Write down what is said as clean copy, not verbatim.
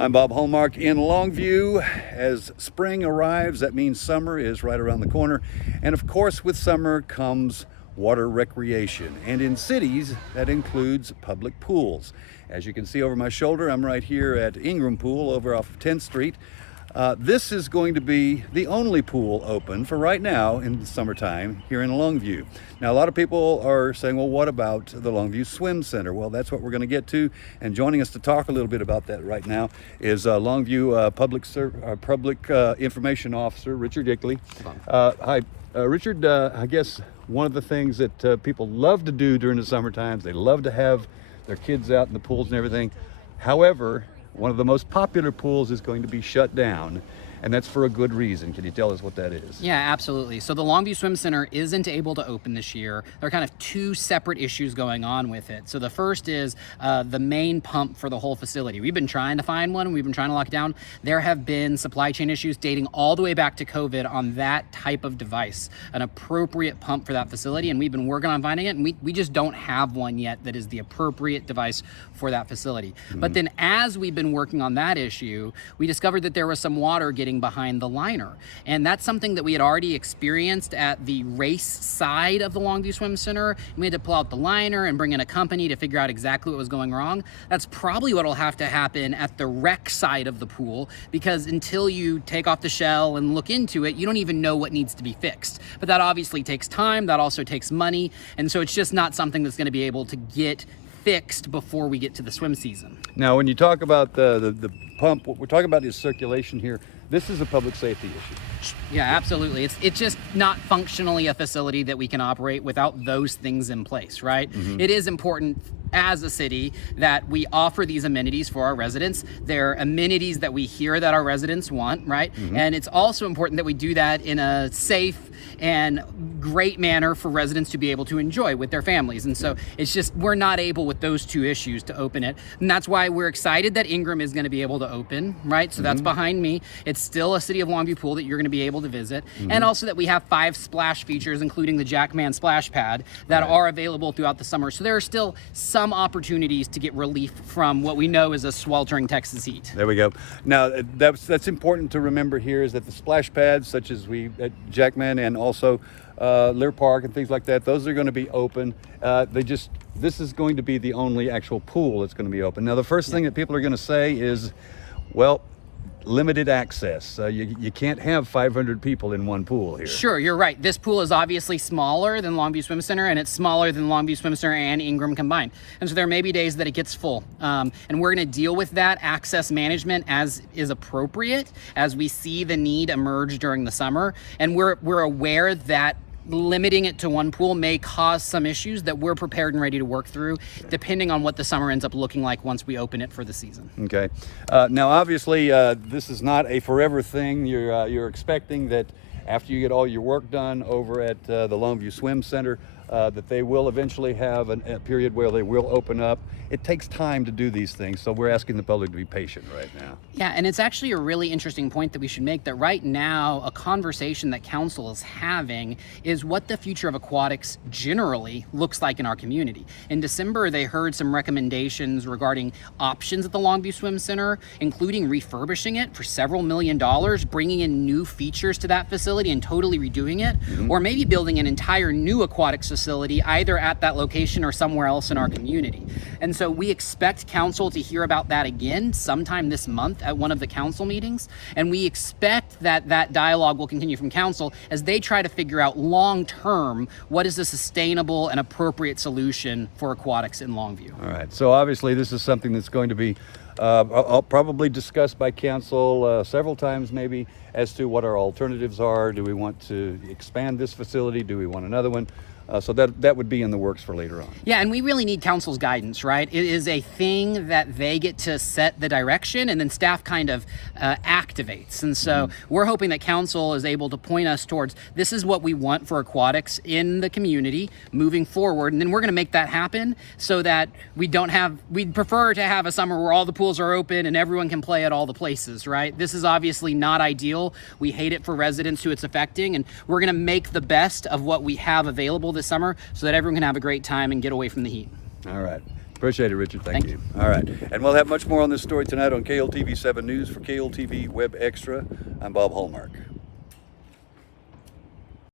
I'm Bob Hallmark in Longview. As spring arrives, that means summer is right around the corner. And of course, with summer comes water recreation. And in cities, that includes public pools. As you can see over my shoulder, I'm right here at Ingram Pool over off of 10th Street. This is going to be the only pool open for right now in the summertime here in Longview. Now, a lot of people are saying, well, what about the Longview Swim Center? Well, that's what we're going to get to. And joining us to talk a little bit about that right now is Longview Public Information Officer, Richard Ickley. Hi, Richard. I guess one of the things that people love to do during the summer times, they love to have their kids out in the pools and everything. However, one of the most popular pools is going to be shut down, and that's for a good reason. Can you tell us what that is? Yeah, absolutely. So the Longview Swim Center isn't able to open this year. There are kind of two separate issues going on with it. So the first is the main pump for the whole facility. We've been trying to find one. We've been trying to lock it down. There have been supply chain issues dating all the way back to COVID on that type of device, an appropriate pump for that facility, and we've been working on finding it, and we just don't have one yet that is the appropriate device for that facility. But then as we've been working on that issue, we discovered that there was some water getting behind the liner. And that's something that we had already experienced at the race side of the Longview Swim Center. We had to pull out the liner and bring in a company to figure out exactly what was going wrong. That's probably what will have to happen at the rec side of the pool, because until you take off the shell and look into it, you don't even know what needs to be fixed. But that obviously takes time, that also takes money, and so it's just not something that's going to be able to get fixed before we get to the swim season. Now, when you talk about the pump, what we're talking about is circulation here. This is a public safety issue. Yeah, absolutely. It's just not functionally a facility that we can operate without those things in place, right? It is important as a city that we offer these amenities for our residents. They're amenities that we hear that our residents want, right? And it's also important that we do that in a safe and great manner for residents to be able to enjoy with their families. And so it's just, we're not able with those two issues to open it. And that's why we're excited that Ingram is going to be able to open, right? So that's behind me. It's still a City of Longview pool that you're going to be able to visit. And also that we have 5 splash features, including the Jackman splash pad, that are available throughout the summer. So there are still some opportunities to get relief from what we know is a sweltering Texas heat. There we go. Now, that's important to remember here, is that the splash pads, such as we at Jackman and also Lear Park and things like that, those are going to be open. This is going to be the only actual pool that's going to be open. Now, the first thing that people are going to say is, well, limited access. You can't have 500 people in one pool here. Sure, you're right. This pool is obviously smaller than Longview Swim Center, and it's smaller than Longview Swim Center and Ingram combined. And so there may be days that it gets full. And we're going to deal with that access management as is appropriate as we see the need emerge during the summer. And we're aware that limiting it to one pool may cause some issues that we're prepared and ready to work through, depending on what the summer ends up looking like once we open it for the season. Okay. Now, obviously, this is not a forever thing. You're expecting that after you get all your work done over at the Longview Swim Center, that they will eventually have a period where they will open up. It takes time to do these things, so we're asking the public to be patient right now. Yeah, and it's actually a really interesting point that we should make, that right now a conversation that council is having is what the future of aquatics generally looks like in our community. In December, they heard some recommendations regarding options at the Longview Swim Center, including refurbishing it for several $1 million, bringing in new features to that facility and totally redoing it, or maybe building an entire new aquatics facility either at that location or somewhere else in our community. And so we expect council to hear about that again sometime this month at one of the council meetings. And we expect that that dialogue will continue from council as they try to figure out long-term what is a sustainable and appropriate solution for aquatics in Longview. All right, so obviously this is something that's going to be probably discussed by council several times maybe as to what our alternatives are. Do we want to expand this facility? Do we want another one? So that would be in the works for later on. Yeah, and we really need council's guidance, right? It is a thing that they get to set the direction and then staff kind of activates. And so we're hoping that council is able to point us towards, this is what we want for aquatics in the community moving forward. And then we're gonna make that happen so that we'd prefer to have a summer where all the pools are open and everyone can play at all the places, right? This is obviously not ideal. We hate it for residents who it's affecting, and we're gonna make the best of what we have available this summer so that everyone can have a great time and get away from the heat. All right. Appreciate it, Richard. Thank Thank you. All right. And we'll have much more on this story tonight on KLTV 7 News. For KLTV Web Extra, I'm Bob Hallmark.